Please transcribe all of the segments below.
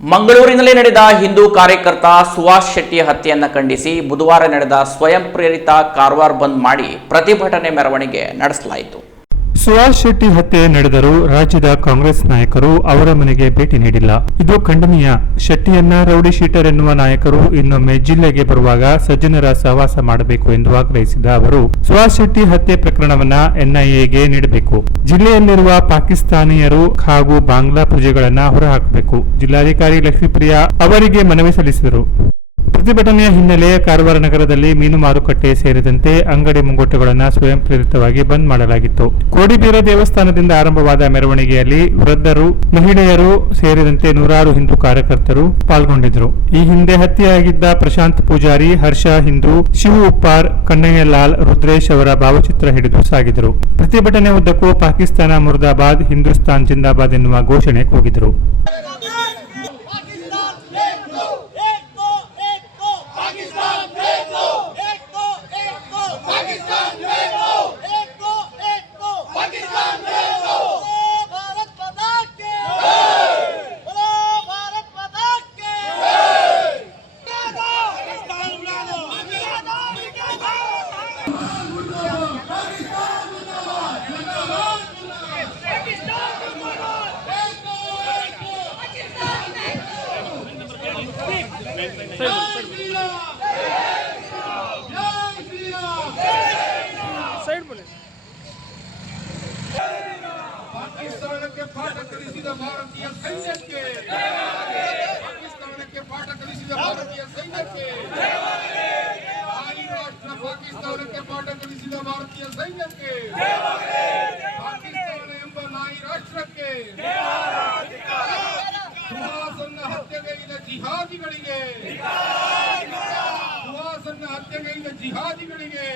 ಮಂಗಳೂರಿನಲ್ಲಿ ನಡೆದ ಹಿಂದೂ ಕಾರ್ಯಕರ್ತ ಸುಹಾಸ್ ಶೆಟ್ಟಿ ಹತ್ಯೆಯನ್ನು ಖಂಡಿಸಿ ಬುಧವಾರ ನಡೆದ ಸ್ವಯಂ ಪ್ರೇರಿತ ಕಾರವಾರ ಬಂದ್ ಮಾಡಿ ಪ್ರತಿಭಟನೆ ಮೆರವಣಿಗೆ ನಡೆಸಲಾಯಿತು. ಸುಹಾಸ್ ಶೆಟ್ಟಿ ಹತ್ಯೆ ನಡೆದರೂ ರಾಜ್ಯದ ಕಾಂಗ್ರೆಸ್ ನಾಯಕರು ಅವರ ಮನೆಗೆ ಭೇಟಿ ನೀಡಿಲ್ಲ. ಇದು ಖಂಡನೀಯ. ಶೆಟ್ಟಿಯನ್ನ ರೌಡಿ ಶೀಟರ್ ಎನ್ನುವ ನಾಯಕರು ಇನ್ನೊಮ್ಮೆ ಜಿಲ್ಲೆಗೆ ಬರುವಾಗ ಸಜ್ಜನರ ಸಹವಾಸ ಮಾಡಬೇಕು ಎಂದು ಆಗ್ರಹಿಸಿದ ಅವರು ಸುಹಾಸ್ ಶೆಟ್ಟಿ ಹತ್ಯೆ ಪ್ರಕರಣವನ್ನ ಎನ್ಐಎಗೆ ನೀಡಬೇಕು. ಜಿಲ್ಲೆಯಲ್ಲಿರುವ ಪಾಕಿಸ್ತಾನಿಯರು ಹಾಗೂ ಬಾಂಗ್ಲಾ ಪ್ರಜೆಗಳನ್ನ ಹೊರಹಾಕಬೇಕು. ಜಿಲ್ಲಾಧಿಕಾರಿ ಲಕ್ಷ್ಮೀಪ್ರಿಯಾ ಅವರಿಗೆ ಮನವಿ ಸಲ್ಲಿಸಿದರು. ಪ್ರತಿಭಟನೆಯ ಹಿನ್ನೆಲೆ ಕಾರವಾರ ನಗರದಲ್ಲಿ ಮೀನು ಮಾರುಕಟ್ಟೆ ಸೇರಿದಂತೆ ಅಂಗಡಿ ಮುಂಗಟ್ಟುಗಳನ್ನು ಸ್ವಯಂ ಪ್ರೇರಿತವಾಗಿ ಬಂದ್ ಮಾಡಲಾಗಿತ್ತು. ಕೋಡಿಬೀರ ದೇವಸ್ಥಾನದಿಂದ ಆರಂಭವಾದ ಮೆರವಣಿಗೆಯಲ್ಲಿ ವೃದ್ಧರು, ಮಹಿಳೆಯರು ಸೇರಿದಂತೆ ನೂರಾರು ಹಿಂದೂ ಕಾರ್ಯಕರ್ತರು ಪಾಲ್ಗೊಂಡಿದ್ದರು. ಈ ಹಿಂದೆ ಹತ್ಯೆಯಾಗಿದ್ದ ಪ್ರಶಾಂತ್ ಪೂಜಾರಿ, ಹರ್ಷ ಹಿಂದೂ, ಶಿವು ಉಪ್ಪಾರ್, ಕನ್ನಯ್ಯ ಲಾಲ್, ರುದ್ರೇಶ್ ಅವರ ಭಾವಚಿತ್ರ ಹಿಡಿದು ಸಾಗಿದರು. ಪ್ರತಿಭಟನೆ ಉದ್ದಕ್ಕೂ ಪಾಕಿಸ್ತಾನ ಮುರ್ದಾಬಾದ್, ಹಿಂದೂಸ್ತಾನ್ ಜಿಂದಾಬಾದ್ ಎನ್ನುವ ಘೋಷಣೆ ಕೂಗಿದರು. ಪಾಕಿಸ್ತಾನಕ್ಕೆ ಪಾಠ ಕಲಿಸಿದ ಭಾರತೀಯ ಸೈನ್ಯಕ್ಕೆ, ಪಾಕಿಸ್ತಾನಕ್ಕೆ ಪಾಠ ಕಲಿಸಿದ ಭಾರತೀಯ ಸೈನ್ಯಕ್ಕೆ, ನಾಯಿ ರಾಷ್ಟ್ರ ಪಾಕಿಸ್ತಾನಕ್ಕೆ ಪಾಠ ಕಲಿಸಿದ ಭಾರತೀಯ ಸೈನ್ಯಕ್ಕೆ, ಪಾಕಿಸ್ತಾನ ಎಂಬ ನಾಯಿ ರಾಷ್ಟ್ರಕ್ಕೆ, ಸುಹಾಸನ್ನ ಹತ್ಯೆಗೈದ ಜಿಹಾದಿಗಳಿಗೆ, ಸುಹಾಸನ್ನ ಹತ್ಯೆಗೈದ ಜಿಹಾದಿಗಳಿಗೆ,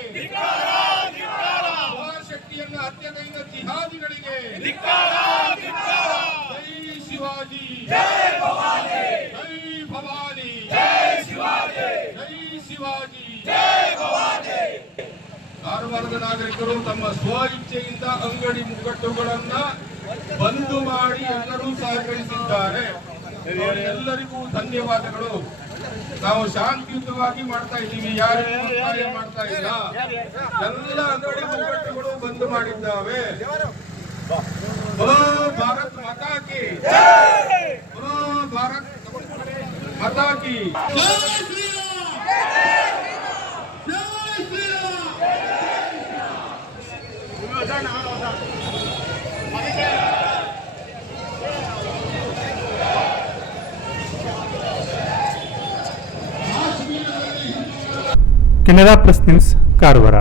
ಸುಹಾಸ್ ಶೆಟ್ಟಿಯನ್ನ ಹತ್ಯೆಗೈದ ಜಿಹಾದಿಗಳಿಗೆ, ಜೈ ಶಿವಾಜಿ, ಜೈ ಭವಾನಿ, ಜೈ ಭವಾನಿ, ಜೈ ಶಿವಾಜಿ, ಜೈ ಶಿವಾಜಿ, ಜೈ ಭವಾನಿ. ಕಾರವಾರದ ನಾಗರಿಕರು ತಮ್ಮ ಸ್ವ ಇಚ್ಛೆಯಿಂದ ಅಂಗಡಿ ಮುಗ್ಗಟ್ಟುಗಳನ್ನ ಬಂದ್ ಮಾಡಿ ಎಲ್ಲರೂ ಸಹಕರಿಸಿದ್ದಾರೆ. ಎಲ್ಲರಿಗೂ ಧನ್ಯವಾದಗಳು. ನಾವು ಶಾಂತಿಯುತವಾಗಿ ಮಾಡ್ತಾ ಇದ್ದೀವಿ, ಯಾರಿಗೂ ಒತ್ತಾಯ ಮಾಡ್ತಾ ಇಲ್ಲ. ಎಲ್ಲ ಅಂಗಡಿ ಮುಗ್ಗಟ್ಟುಗಳು ಬಂದ್ ಮಾಡಿದ್ದಾವೆ. ಭಾರತ್ ಮಾತಾ ಕಿ ಜೈ, ಭಾರತ್ ಮಾತಾ ಕಿ ಜೈ. Canara plus news, Karwar.